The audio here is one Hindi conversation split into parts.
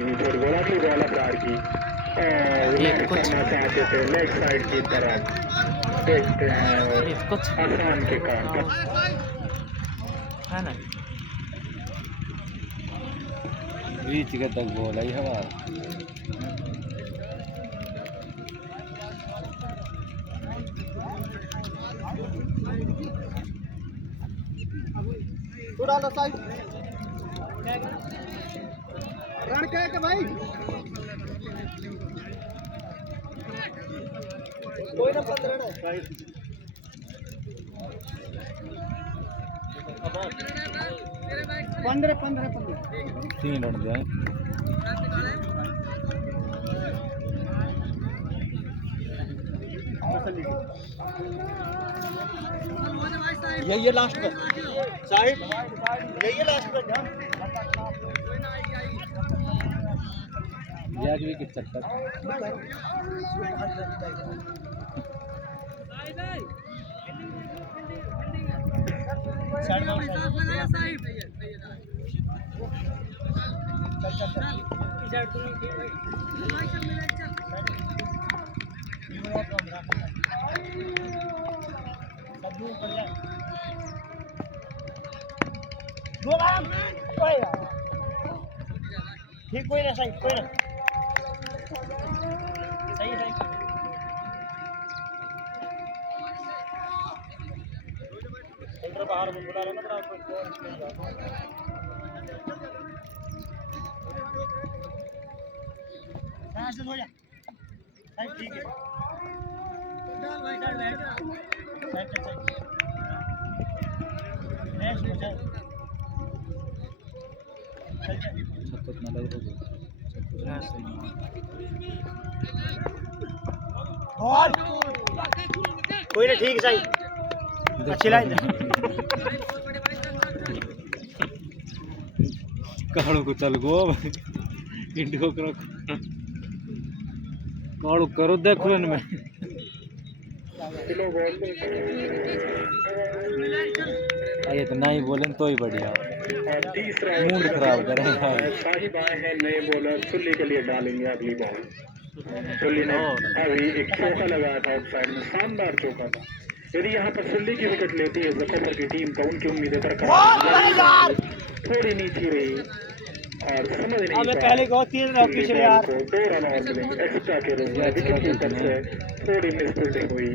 फिर गोलाकी गोलाकार की और करना चाहते थे लेग साइड की तरफ। देखते हैं और आसान के कारण है ना बीच के तक बोल आई हवा रण क्या है भाई कोई ना 15 तीन रन जाए ये लास्ट में साइड ये लास्ट में यार भी किस चक्कर ठीक कोई ना सही कोई ना सही सही इधर बाहर में बुला लेना बड़ा कोई कहां से हो जा सही ठीक है चल भाई चल बैठ चल नेक्स्ट हो जा छत्त ना लग और कोई ना ठीक सही अच्छी लाइन काड़ू को चल गो इंडियो करो काड़ू करो देखो इनमें ये तो नहीं बोले तो ही बढ़िया मूड खराब करेगा साहिब आए हैं नए बॉलर सुल्ली के लिए डालेंगे अगली बॉल। सुल्ली ने अभी एक चौका लगाया था आउट साइड में शानदार चौका था। यदि यहाँ पर सुल्ली की विकेट लेती है जकोबर की टीम तो उनकी उम्मीदें बरकरार थोड़ी नीची रही और समझ नहीं पहले को 3 रन पिछले यार 2 रन और मिलेंगे एक्स्ट्रा के रूप में विकेट की तरफ से थोड़ी मिसफील्डिंग हुई।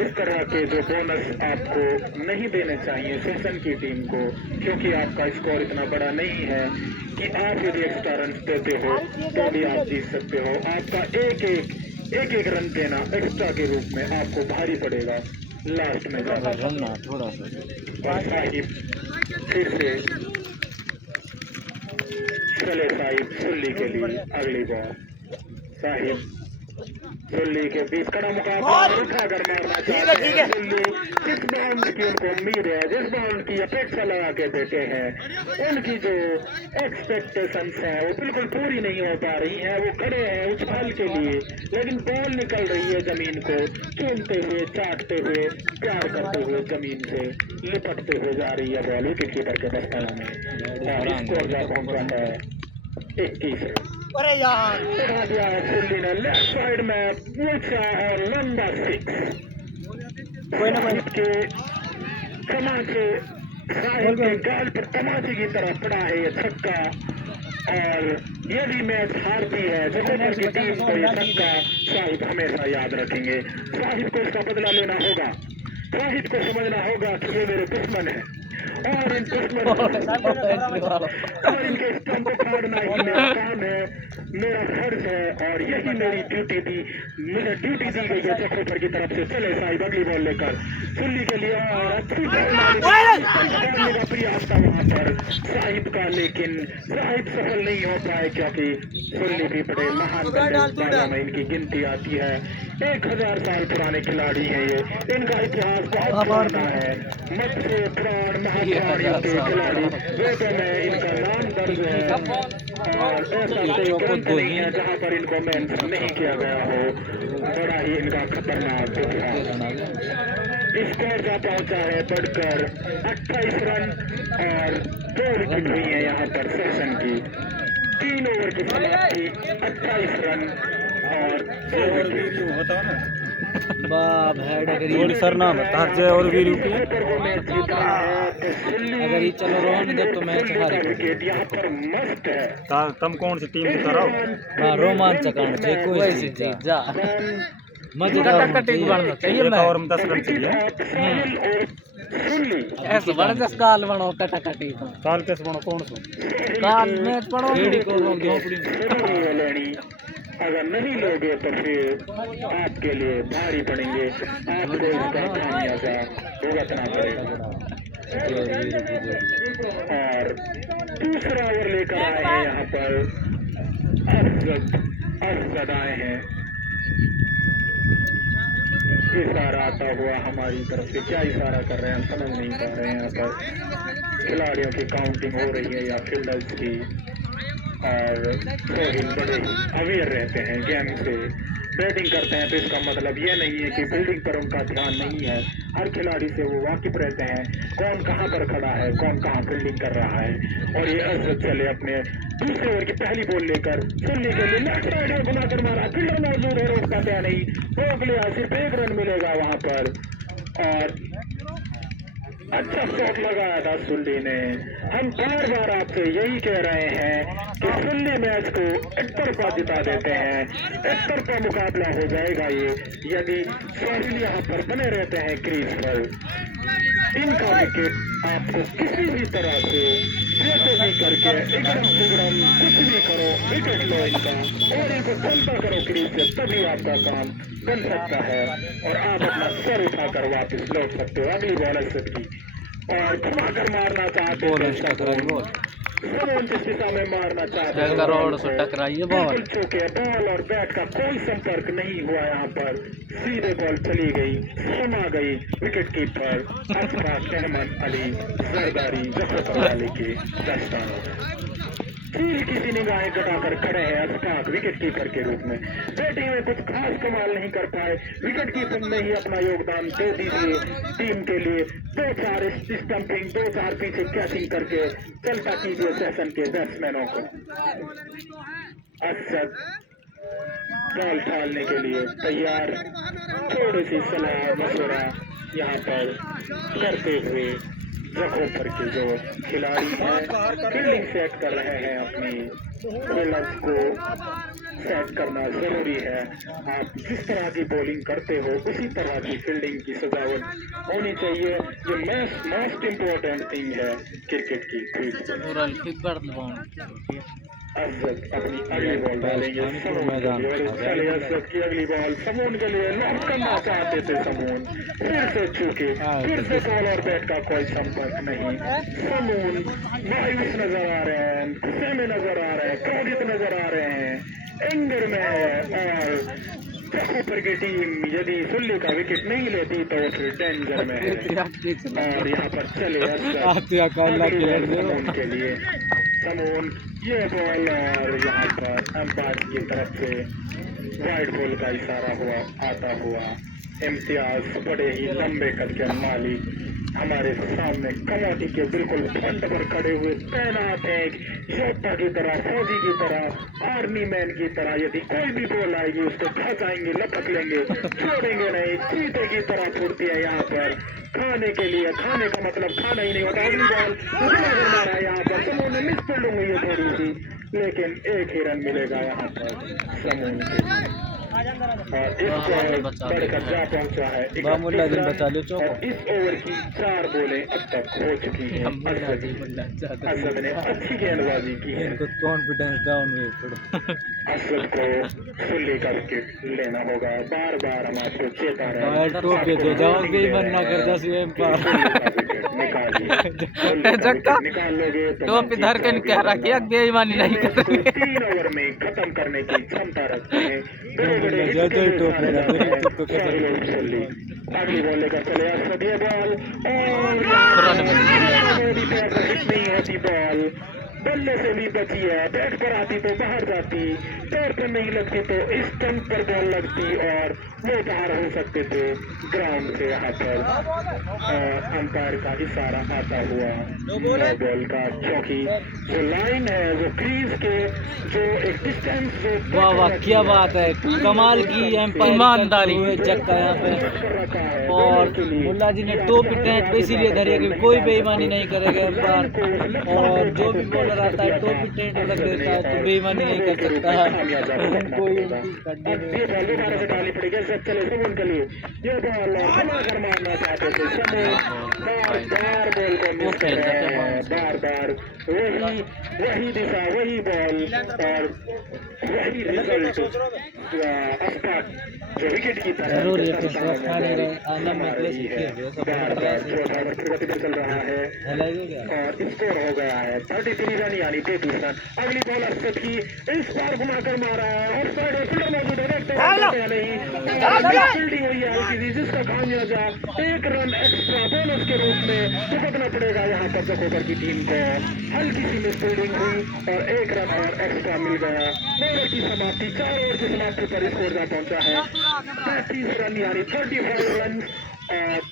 इस तरह के जो बोनस आपको नहीं देने चाहिए सेशन की टीम को क्योंकि आपका स्कोर इतना बड़ा नहीं है कि आप यदि एक्स्ट्रा रन देते हो तो भी आप जीत सकते हो। आपका एक रन देना एक्स्ट्रा के रूप में आपको भारी पड़ेगा लास्ट में रन थोड़ा सा और साहिब फिर से चले साहिब सुल्ली के लिए अगली बॉल। साहिब सुल्ली के बीच कड़ा मुकाबला उठाकर मारना चाहते हैं। सुल्ली जिस बाउंड की उनको उम्मीद है जिस बाउंड की अपेक्षा लगा के बैठे हैं उनकी जो एक्सपेक्टेशंस हैं वो बिल्कुल पूरी नहीं हो पा रही हैं। वो खड़े हैं उछाल के लिए लेकिन बॉल निकल रही है जमीन को चूमते हुए चाटते हुए प्यार करते हुए जमीन से लिपटते हुए जा रही है बॉल विकेट कीपर के दस्ताना में और स्कोर जा पहुंचा है 21। अरे यार उठा दिया है सुल्ली ने लेफ्ट साइड में पूछा और लंबा 6 कोई ना के तमाचे साहिब के गाल पर तमाचे की तरह पड़ा है ये छक्का और यदि मैच हारती है जकोबर की टीम को ये छक्का साहिब हमेशा याद रखेंगे। साहिब को इसका बदला लेना होगा। साहिब को समझना होगा कि ये मेरे दुश्मन है और इन दुश्मन और इनके स्टंप को फाड़ना ही मेरा काम है मेरा फर्ज है और यही मेरी ड्यूटी थी मुझे ड्यूटी दी गई है जकोबर की तरफ से। चले साहिब अगली बॉल लेकर सुल्ली के लिए और अच्छी का प्रयास था वहां पर साहिब का लेकिन साहिब सफल नहीं हो पाए क्योंकि सुल्ली भी बड़े महान बल्लेबाजों में इनकी गिनती आती है। 1000 साल पुराने खिलाड़ी हैं ये इनका इतिहास बहुत पुराना है। मत्स्य प्राण महाप्राणियों के खिलाड़ी वेदों में इनका नाम दर्ज है और ऐसा कोई ग्रंथ नहीं है जहाँ पर इनको मेंशन नहीं किया गया हो। बड़ा ही इनका खतरनाक स्कोर जा पहुंचा है बढ़कर 28 रन और 2 विकेट हुई है यहाँ पर सेशन की। 3 ओवर की समाप्ति, 28 रन और 2 विकेट। बताओ ना बाप हेड अगर थोड़ी सरनाम है तार जय और वीरू की अगर ये चलो रोहन जब तो मैच हारी विकेट यहाँ पर मस्त है। तुम कौन सी टीम जीता रहो हां रोमांचक जे कोई सी जीत जा मजेदार कटिंग बनना चाहिए एक मैं ओवर में 10 रन चाहिए ऐसे बड़ा जस काल बनो कटाकटी काल कैसे बनो कौन सो काल मैच पड़ो रेडी को रोक झोपड़ी अगर नहीं लोगे तो फिर आपके लिए भारी पड़ेंगे, आपको इसका खामियाजा भुगतना पड़ेगा। और दूसरा ओवर लेकर आए हैं यहाँ पर अफजद आए हैं। इशारा आता हुआ हमारी तरफ से, क्या इशारा कर रहे हैं हम समझ नहीं पा रहे हैं। यहाँ पर खिलाड़ियों की काउंटिंग हो रही है या फील्डर्स की, और सोहिल बड़े अवेयर रहते हैं गेम से। बैटिंग करते हैं तो इसका मतलब ये नहीं है कि फील्डिंग पर उनका ध्यान नहीं है। हर खिलाड़ी से वो वाकिफ रहते हैं, कौन कहाँ पर खड़ा है, कौन कहाँ फील्डिंग कर रहा है। और ये अजहर चले अपने दूसरे ओवर की पहली बॉल लेकर सुनने के लिए लेफ्ट साइड में घुमा कर मारा, फील्डर मौजूद है, रोकता क्या नहीं, रोक लिया, सिर्फ 1 रन मिलेगा वहां पर। और अच्छा शॉट लगाया था सुल्ली ने। हम बार बार आपसे यही कह रहे हैं कि सुल्ली मैच को एक तरफा जिता देते हैं, एक तरफा मुकाबला हो जाएगा ये यदि सोहिल यहाँ पर बने रहते हैं क्रीज पर। इनका विकेट आपको किसी भी तरह से जैसे भी करके इगड़म तिगड़म कुछ भी करो, विकेट लो इनका और इनको चलता करो क्रीज से, तभी आपका काम बन सकता है और आप अपना सर उठाकर वापस लौट सकते हो। अगली बॉल असद की और घुमाकर मारना चाहते हैं, समोन जिस दिशा में मारना चाहते हैं, करोड़ से टकराइए बॉल चूके बॉल और बैट का कोई संपर्क नहीं हुआ यहाँ पर, सीधे बॉल चली गई, समा गई विकेट कीपर अशफाक अहमद अली जरदारी जफर वाले के दस्तान। फिर किसी निगाहें कटाकर खड़े हैं अशफाक विकेट कीपर के रूप में। बैटिंग में कुछ खास कमाल नहीं कर पाए, विकेट कीपर में ही अपना योगदान दे दीजिए टीम के लिए। 2-4 स्टंपिंग, 2-4 पीछे कैचिंग करके चलता कीजिए सेशन के बैट्समैनों को। असद बॉल डालने के लिए तैयार, थोड़ी सी सलाह मशवरा यहाँ पर करते हुए जखोपर के जो खिलाड़ी हैं फील्डिंग सेट कर रहे हैं, अपनी बॉलर्स को सेट करना जरूरी है। आप जिस तरह की बॉलिंग करते हो उसी तरह की फील्डिंग की सजावट होनी चाहिए। ये मोस्ट इम्पोर्टेंट थिंग है क्रिकेट की फील्ड। अफजल अपनी अगली बॉल डालेंगे अफजल की अगली बॉल समून के लिए लॉक करना चाहते थे, समून फिर से चूके, फिर से बॉल और बैट का कोई संपर्क नहीं। समून मायूस नजर आ रहे हैं, गुस्से में नजर आ रहे हैं, क्रोधित नजर आ रहे हैं, एंगर में है। और ऊपर की टीम यदि सुल्ली का विकेट नहीं लेती तो फिर डेंजर में है। और यहाँ पर चले समून के लिए, समून ये बॉल और यहाँ पर अंपायर की तरफ से वाइड बॉल का इशारा हुआ आता हुआ इम्तियाज बड़े ही लंबे कद के माली हमारे सामने कमाटी के बिल्कुल फ्रंट पर खड़े हुए तैनात है, योद्धा की तरह, फौजी की तरह, आर्मी मैन की तरह। यदि कोई भी बॉल आएगी उसको फंसाएंगे, लपक लेंगे, छोड़ेंगे नहीं, चीते की तरह फुर्ती है यहाँ पर खाने के लिए। खाने का मतलब खाना ही नहीं होता। अगली बॉल मारा है यहाँ पर, समूह ने मिस फील्डिंग हुई है थोड़ी सी, लेकिन 1 ही रन मिलेगा यहाँ पर समूह के। और इस बढ़कर जा पहुंचा है दिन बचा लो चौको। इस ओवर की 4 बॉलें अब तक हो चुकी हैं। असद ने अच्छी गेंदबाजी की है, इनको कॉन्फिडेंस डाउन हुए थोड़ा। असद को सुल्ली का विकेट लेना होगा। बार बार हम आपको चेता रहे हैं, टोपी दे जाओगे मन ना कर जैसे निकाल लोगे तो टोपी धर के कह रहा कि बेईमानी नहीं करेंगे। 3 ओवर में खत्म करने की क्षमता रखते हैं। अगली बॉल लेकर चले असद, ये बॉल और हिट नहीं होती बॉल, बल्ले से भी बची है, बैट पर आती तो बाहर जाती, पैर पर नहीं लगती तो स्टंप पर बॉल लगती और वो बाहर हो सकते थे ग्राउंड से। यहाँ पर अंपायर का इशारा आता हुआ नो बॉल का, क्योंकि जो लाइन है वो क्रीज के जो एक डिस्टेंस जो वाह वाह क्या बात है, कमाल की एम्पायर ईमानदारी जक्का यहाँ पे। और मुल्ला जी ने टोपी टेंट पे इसीलिए धरी है कि कोई बेईमानी नहीं करेगा एम्पायर, और जो भी बॉलर आता है टोपी टेंट रख देता है तो बेईमानी नहीं कर सकता है कोई दोबारा से डाली पड़ेगी। सब चले समून के लिए, ये बॉल कर मारना चाहते थे समून, बार बॉल को मिस कर रहे हैं, बार वही दिशा, वही बॉल और वही रिजल्ट। जो विकेट की तरह जरूर ये कुछ खाने रहे आनंद में चल रहा है और स्कोर हो गया है 33 रन यानी 33 रन। अगली बॉल असद की, इस बार घुमाकर मारा है और साइड फील्डर मौजूद है, फील्डिंग हुई है हल्की सी, जिसका खामियाजा 1 रन एक्स्ट्रा बोनस के रूप में भुगतना पड़ेगा यहाँ पर जकोबर की टीम को। हल्की सी मिस फील्डिंग हुई और 1 रन और एक्स्ट्रा मिल गया। ओवर की समाप्ति, 4 ओवर की समाप्ति पर स्कोर जा पहुंचा है 35 रन यानी 35 रन,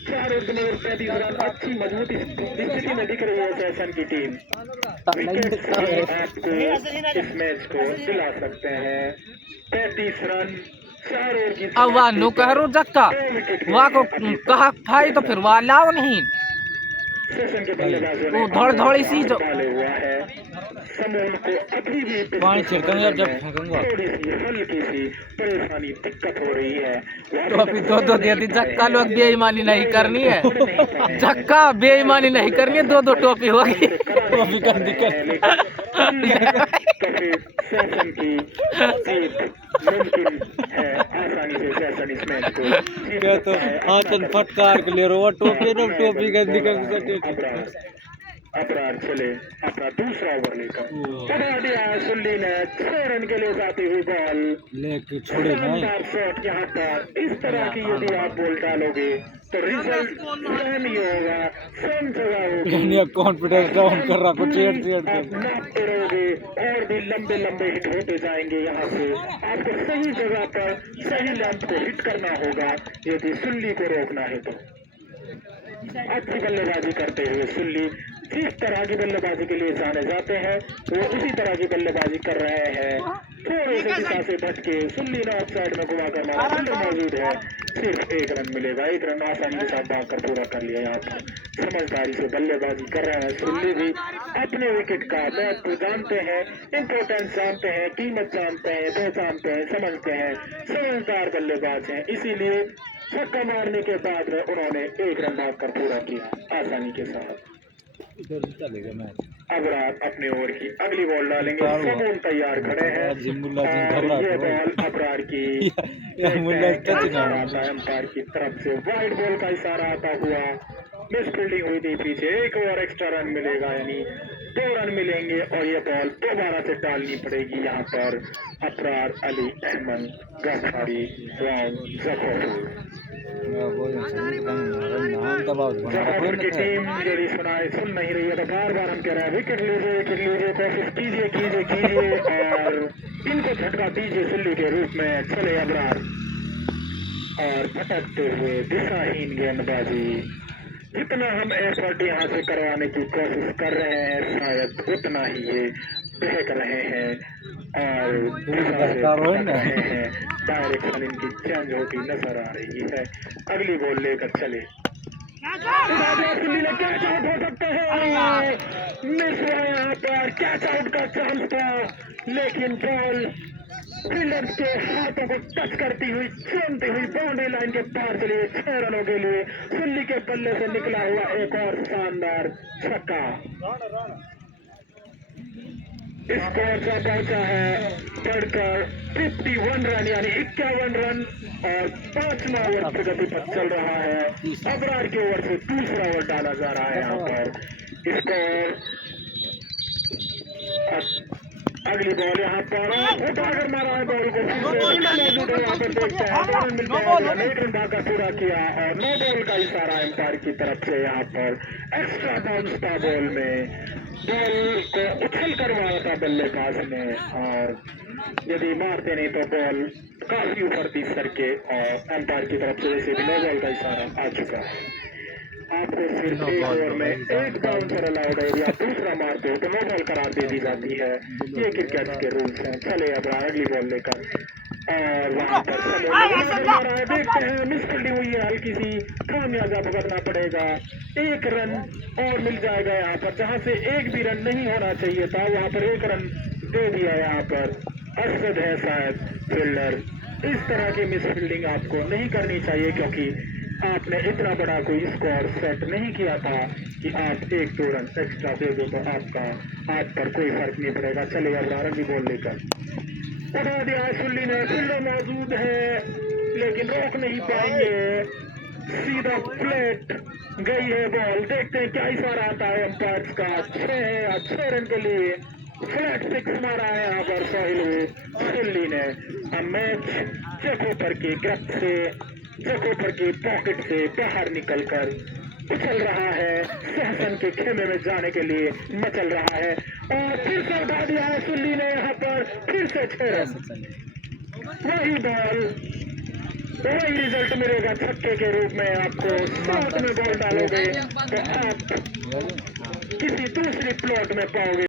4 ओवर में 35 रन। अच्छी मजबूत स्थिति में दिख रही है सेशन की टीम, आपको इस मैच को दिला सकते हैं 35 रन 4 ओवर की। अब वाह नो करो जक्का, वाह को कहा भाई तो फिर वाह लाओ नहीं, सेशन के बल्लेबाजों ने वो धड़ सी जो डाले हुआ है समूह को अभी भी पानी छिड़कूंगा जब फेंकूंगा। थोड़ी सी हल्की सी परेशानी दिक्कत हो रही है। टोपी दो दे दी जक्का, लोग बेईमानी नहीं करनी है, जक्का बेईमानी नहीं करनी है, 2 टोपी होगी। टोपी का दिक्कत सेशन की जीत मुमकिन है, आसानी से सेशन इस मैच को क्या तो आचन फटकार के ले रहा टोपी ना, टोपी का दिक्कत। अपराध चले अपना दूसरा ओवर लेकर बना दिया है सुल्ली ने, 6 रन के लिए जाती हुई बॉल लेके छोड़े नहीं शॉट यहाँ पर। इस तरह की यदि आप बॉल डालोगे तो रिजल्ट सेम ही होगा, सेम जगह होगी, कॉन्फिडेंस डाउन कर रहा कुछ आप नापते रहोगे और भी लंबे लंबे हिट होते जाएंगे। यहाँ से आपको सही जगह पर सही लेंथ को हिट करना होगा यदि सुल्ली को रोकना है तो। अच्छी बल्लेबाजी करते हुए सुल्ली जिस तरह की बल्लेबाजी के लिए जाने जाते हैं वो उसी तरह की बल्लेबाजी कर रहे हैं। थोड़े से दिशा से भटके सुल्ली ने ऑफ साइड में घुमा कर मारा, फील्डर मौजूद है, सिर्फ 1 रन मिलेगा। 1 रन आसानी के साथ भागकर पूरा कर लिया। यहाँ पर समझदारी से बल्लेबाजी कर रहे हैं सुल्ली भी, अपने विकेट का महत्व जानते हैं, इंपोर्टेंस जानते हैं, कीमत जानते हैं, पहचानते हैं, समझते हैं, समझदार बल्लेबाज हैं, इसीलिए छक्का मारने के बाद उन्होंने 1 रन भागकर पूरा किया आसानी के साथ। चलेगा मैच। अब रात अपने ओवर की अगली बॉल डालेंगे, समून तैयार खड़े हैं और ये बॉल अबरार की अंपायर की तरफ से वाइड बॉल का इशारा आता हुआ मिस फील्डिंग हुई थी पीछे, 1 ओवर एक्स्ट्रा रन मिलेगा यानी 2 रन मिलेंगे और ये बॉल दोबारा से डालनी पड़ेगी यहाँ पर अबरार अली अहमद गफारी जफर की टीम यदि सुन नहीं रही है तो बार बार हम कह रहे हैं विकेट लीजिए, कोशिश कीजिए और इनको झटका दीजिए सुल्ली के रूप में। चले अबरार और भटकते हुए दिशाहीन गेंदबाजी, जितना हम एफर्ट यहाँ से करवाने की कोशिश कर रहे हैं शायद उतना ही ये बहक रहे हैं और दिशा से भटक रहे हैं, डायरेक्शन इनकी चेंज होती नजर आ रही है। अगली बॉल लेकर चले, कैच आउट हो सकते हैं, मिस हुआ यहाँ पर, कैच आउट का चांस था लेकिन बॉल फील्डर्स के हाथों को टच करती हुई चूमती हुई बाउंड्री लाइन के पार चली 6 रनों के लिए सुल्ली के पल्ले से निकला हुआ एक और शानदार छक्का। स्कोर से पहुंचा है बढ़कर 51 रन यानी 51 रन और 5वां ओवर प्रगति पर चल रहा है। अबरार के ओवर से दूसरा ओवर डाला जा रहा है यहाँ पर। स्कोर अगली बॉल यहाँ पर उठाकर मारा है बॉल को, मौजूद है वहाँ पर, देखते हैं रन मिल जाएगा, 1 रन भागा पूरा किया और 9 बॉल का इशारा एम्पायर की तरफ से यहाँ पर एक्स्ट्रा बाउंस था बॉल में, बॉल को उछल कर मारा था बल्लेबाज ने और यदि मारते नहीं तो बॉल काफी ऊपर थी सर के और एम्पायर की तरफ से वैसे भी 9 बॉल का इशारा आ चुका है। आपको सिर्फ 1 ओवर में 1 बाउंसर अलाउड है, यदि आप दूसरा मारते हो तो 9 बॉल करार दे दी जाती है, ये क्रिकेट के रूल्स हैं। चले अब अगली बॉल लेकर और वहाँ पर देखते हैं मिस फील्डिंग हुई है, हल्की सी खामियाजा भुगतना पड़ेगा, 1 रन और मिल जाएगा यहाँ पर, जहाँ से 1 भी रन नहीं होना चाहिए था वहाँ पर 1 रन दे दिया। यहाँ पर असद है शायद फील्डर, इस तरह की मिस फील्डिंग आपको नहीं करनी चाहिए क्योंकि आपने इतना बड़ा कोई स्कोर सेट नहीं किया था कि आप 1-2 रन एक्स्ट्रा दे दो तो आपका आप पर कोई फर्क नहीं पड़ेगा। चले अब रंगी बॉल लेकर उठा दिया सुल्ली ने, फील्डर मौजूद है लेकिन रोक नहीं पाएंगे, सीधा प्लेट गई है बॉल। देखते हैं क्या इशारा आता है एम्पायर का, 6 रन के लिए फ्लैट 6 मारा है यहाँ पर सुल्ली ने। अब मैच जगोपर की ग्रप से, जगोपर की पॉकेट से बाहर निकलकर उछल रहा है, सहसन के खेमे में जाने के लिए मचल रहा है और फिर से उठा दिया है सुल्ली ने यहाँ पर, फिर से 6 रन, वही बॉल वही रिजल्ट मिलेगा छक्के के रूप में। आपको 7 में बॉल डालोगे तो आप किसी दूसरी प्लॉट में पाओगे।